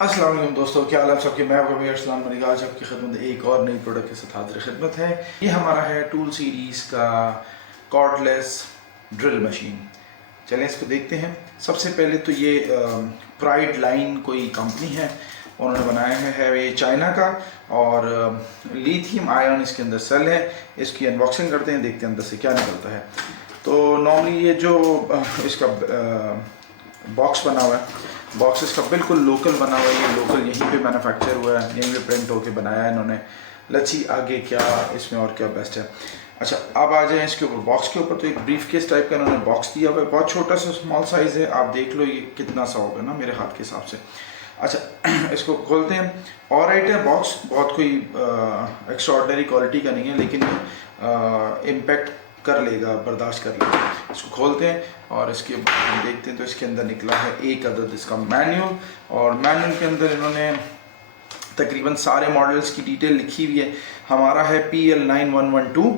अस्सलाम वालेकुम दोस्तों, क्या हाल है सबके। मैं कबीर अस्सलाम मलिक आज आपकी खिदमत एक और नई प्रोडक्ट के साथ हाजिर खिदमत है। ये हमारा है टूल सीरीज़ का कॉर्डलेस ड्रिल मशीन। चलें इसको देखते हैं। सबसे पहले तो ये प्राइड लाइन कोई कंपनी है, उन्होंने बनाया है ये चाइना का, और लिथियम आयन इसके अंदर सेल है। इसकी अनबॉक्सिंग करते हैं, देखते हैं अंदर से क्या निकलता है। तो नॉर्मली ये जो इसका बॉक्स बना हुआ है, बॉक्स इसका बिल्कुल लोकल बना हुआ है। ये लोकल यहीं पे मैन्युफैक्चर हुआ है, यहीं पे प्रिंट होके बनाया है इन्होंने। लच्छी आगे क्या इसमें और क्या बेस्ट है। अच्छा, अब आ जाए इसके ऊपर। बॉक्स के ऊपर तो एक ब्रीफ केस टाइप का इन्होंने बॉक्स दिया हुआ है, बहुत छोटा सा स्मॉल साइज़ है। आप देख लो ये कितना सा होगा ना मेरे हाथ के हिसाब से। अच्छा इसको खोलते हैं। और राइट है बॉक्स, बहुत कोई एक्स्ट्राऑर्डिनरी क्वालिटी का नहीं है, लेकिन इम्पैक्ट कर लेगा, बर्दाश्त कर लेगा। इसको खोलते हैं और इसके हम देखते हैं तो इसके अंदर निकला है एक अदद इसका मैनुअल, और मैनुअल के अंदर इन्होंने तकरीबन सारे मॉडल्स की डिटेल लिखी हुई है। हमारा है PL9112,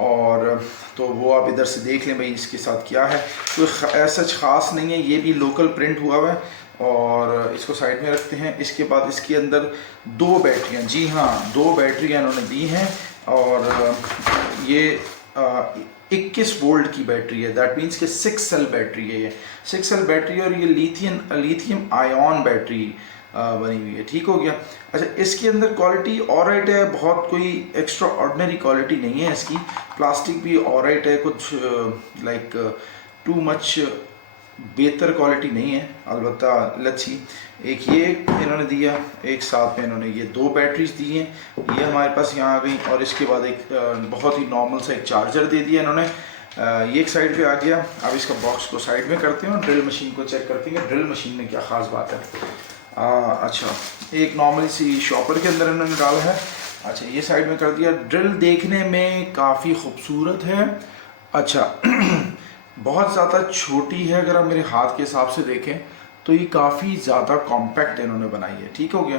और तो वो आप इधर से देख लें भाई इसके साथ क्या है। कोई ऐसा ख़ास नहीं है, ये भी लोकल प्रिंट हुआ हुआ है। और इसको साइड में रखते हैं। इसके बाद इसके अंदर दो बैटरियाँ, जी हाँ 2 बैटरियाँ इन्होंने दी हैं, और ये 21 वोल्ट की बैटरी है। दैट मीन्स कि 6 सेल बैटरी है, ये 6 सेल बैटरी, और ये लिथियम आयन बैटरी बनी हुई है। ठीक हो गया। अच्छा, इसके अंदर क्वालिटी ऑलराइट है, बहुत कोई एक्स्ट्रा ऑर्डिनरी क्वालिटी नहीं है इसकी। प्लास्टिक भी ऑलराइट है, कुछ लाइक टू मच बेहतर क्वालिटी नहीं है। अलबत्ता लच्छी एक ये इन्होंने दिया, एक साथ में इन्होंने ये 2 बैटरीज दी हैं, ये हमारे पास यहाँ आ गई। और इसके बाद एक बहुत ही नॉर्मल सा एक चार्जर दे दिया इन्होंने। ये एक साइड पे आ गया। अब इसका बॉक्स को साइड में करते हैं और ड्रिल मशीन को चेक करते हैं। ड्रिल मशीन में क्या ख़ास बात है। अच्छा, एक नॉर्मल सी शॉपर के अंदर इन्होंने डाला है। अच्छा, ये साइड में कर दिया। ड्रिल देखने में काफ़ी खूबसूरत है। अच्छा बहुत ज़्यादा छोटी है, अगर आप मेरे हाथ के हिसाब से देखें तो ये काफ़ी ज़्यादा कॉम्पैक्ट इन्होंने बनाई है। ठीक हो गया।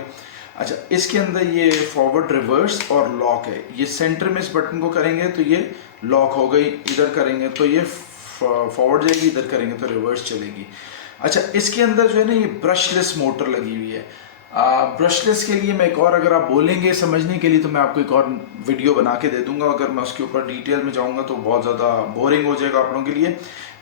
अच्छा, इसके अंदर ये फॉरवर्ड, रिवर्स और लॉक है। ये सेंटर में इस बटन को करेंगे तो ये लॉक हो गई, इधर करेंगे तो ये फॉरवर्ड जाएगी, इधर करेंगे तो रिवर्स चलेगी। अच्छा, इसके अंदर जो है ना ये ब्रशलेस मोटर लगी हुई है। ब्रशलेस के लिए मैं एक और, अगर आप बोलेंगे समझने के लिए तो मैं आपको एक और वीडियो बना के दे दूंगा। अगर मैं उसके ऊपर डिटेल में जाऊंगा तो बहुत ज़्यादा बोरिंग हो जाएगा आप लोगों के लिए।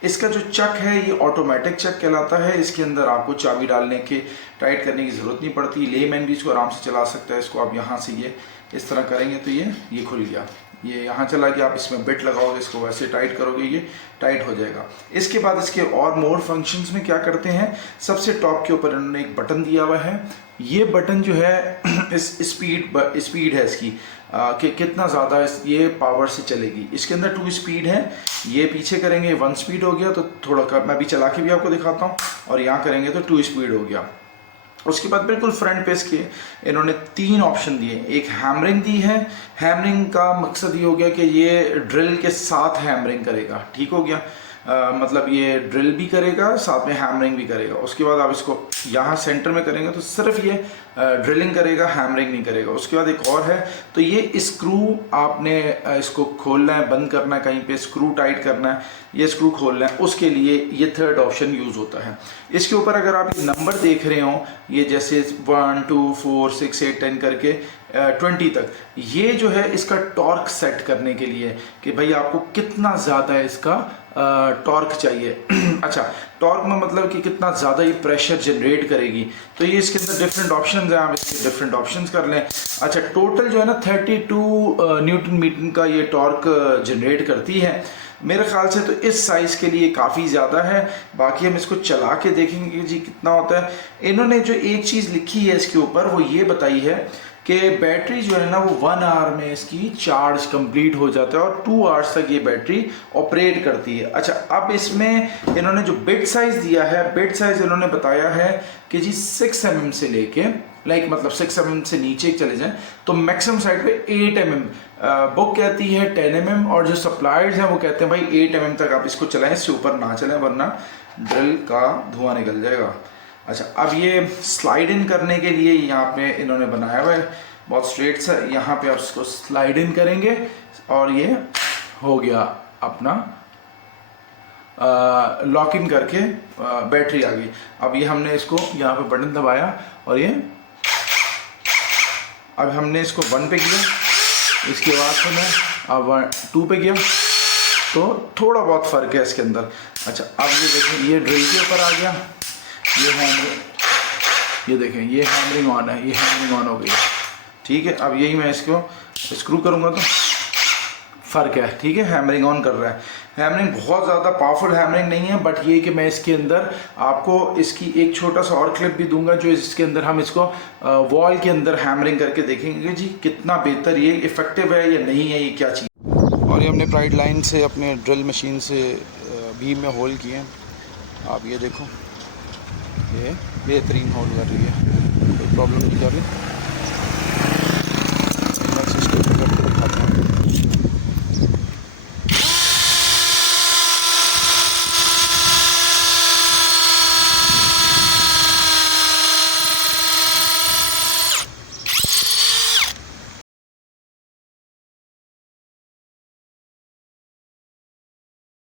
इसका जो चक है ये ऑटोमेटिक चक कहलाता है। इसके अंदर आपको चाबी डालने के, टाइट करने की ज़रूरत नहीं पड़ती। लेमैन भी इसको आराम से चला सकता है। इसको आप यहाँ से ये इस तरह करेंगे तो ये खुल गया, ये यहाँ चला गया। आप इसमें बिट लगाओगे, इसको वैसे टाइट करोगे, ये टाइट हो जाएगा। इसके बाद इसके और मोर फंक्शंस में क्या करते हैं, सबसे टॉप के ऊपर इन्होंने एक बटन दिया हुआ है। ये बटन जो है इस स्पीड है इसकी कि कितना ज़्यादा ये पावर से चलेगी। इसके अंदर 2 स्पीड है। ये पीछे करेंगे 1 स्पीड हो गया, तो थोड़ा मैं भी चला के भी आपको दिखाता हूँ। और यहाँ करेंगे तो 2 स्पीड हो गया। उसके बाद बिल्कुल फ्रंट पे इसके इन्होंने 3 ऑप्शन दिए। एक हैमरिंग दी है। हैमरिंग का मकसद ये हो गया कि ये ड्रिल के साथ हैमरिंग करेगा। ठीक हो गया। मतलब ये ड्रिल भी करेगा, साथ में हैमरिंग भी करेगा। उसके बाद आप इसको यहाँ सेंटर में करेंगे तो सिर्फ ये ड्रिलिंग करेगा, हैमरिंग नहीं करेगा। उसके बाद एक और है, तो ये स्क्रू आपने इसको खोलना है, बंद करना है, कहीं पे स्क्रू टाइट करना है, ये स्क्रू खोलना है, उसके लिए ये 3rd ऑप्शन यूज़ होता है। इसके ऊपर अगर आप नंबर देख रहे हो, ये जैसे 1 2 4 6 8 10 करके 20 तक, ये जो है इसका टॉर्क सेट करने के लिए कि भाई आपको कितना ज़्यादा इसका टॉर्क चाहिए। अच्छा, टॉर्क में मतलब कि कितना ज़्यादा ये प्रेशर जनरेट करेगी। तो ये इसके अंदर डिफरेंट ऑप्शंस हैं, आप इसके डिफरेंट ऑप्शंस कर लें। अच्छा, टोटल जो है ना 32 न्यूटन मीटर का ये टॉर्क जनरेट करती है। मेरे ख्याल से तो इस साइज़ के लिए काफ़ी ज़्यादा है। बाकी हम इसको चला के देखेंगे कि जी कितना होता है। इन्होंने जो एक चीज़ लिखी है इसके ऊपर वो ये बताई है कि बैटरी जो है ना वो 1 आवर में इसकी चार्ज कंप्लीट हो जाता है और 2 आवर्स तक ये बैटरी ऑपरेट करती है। अच्छा, अब इसमें इन्होंने जो बिट साइज़ दिया है, बिट साइज़ इन्होंने बताया है कि जी 6 mm से लेके मतलब 6 mm से नीचे चले जाएं तो मैक्सिमम साइड पे 8 mm। बुक कहती है 10 mm, और जो सप्लायर्स हैं वो कहते हैं भाई 8 mm तक आप इसको चलाएं, इससे ऊपर ना चलें वरना ड्रिल का धुआं निकल जाएगा। अच्छा, अब ये स्लाइड इन करने के लिए यहाँ पे इन्होंने बनाया हुआ है, बहुत स्ट्रेट सा। यहाँ पे आप इसको स्लाइड इन करेंगे और ये हो गया अपना लॉक इन करके बैटरी आ गई। अब ये हमने इसको यहाँ पे बटन दबाया और ये अब हमने इसको 1 पे किया, इसके बाद से मैं अब 2 पे किया, तो थोड़ा बहुत फ़र्क है इसके अंदर। अच्छा अब ये देखें, ये ड्रिल के ऊपर आ गया, ये हैमरिंग, ये देखें ये हैमरिंग ऑन है, ये हैमरिंग ऑन हो गई। ठीक है, अब यही मैं इसको स्क्रू करूँगा तो फ़र्क है। ठीक है, हैमरिंग ऑन कर रहा है। हैमरिंग बहुत ज़्यादा पावरफुल हैमरिंग नहीं है, बट ये कि मैं इसके अंदर आपको इसकी एक छोटा सा और क्लिप भी दूंगा, जो इसके अंदर हम इसको वॉल के अंदर हैमरिंग करके देखेंगे जी कितना बेहतर ये इफ़ेक्टिव है या नहीं है, ये क्या चीज़। और ये हमने प्राइड लाइन से अपने ड्रिल मशीन से बीम में होल किए हैं। आप ये देखो, ये बेहतरीन होल कर रही है, कोई प्रॉब्लम नहीं कर रही।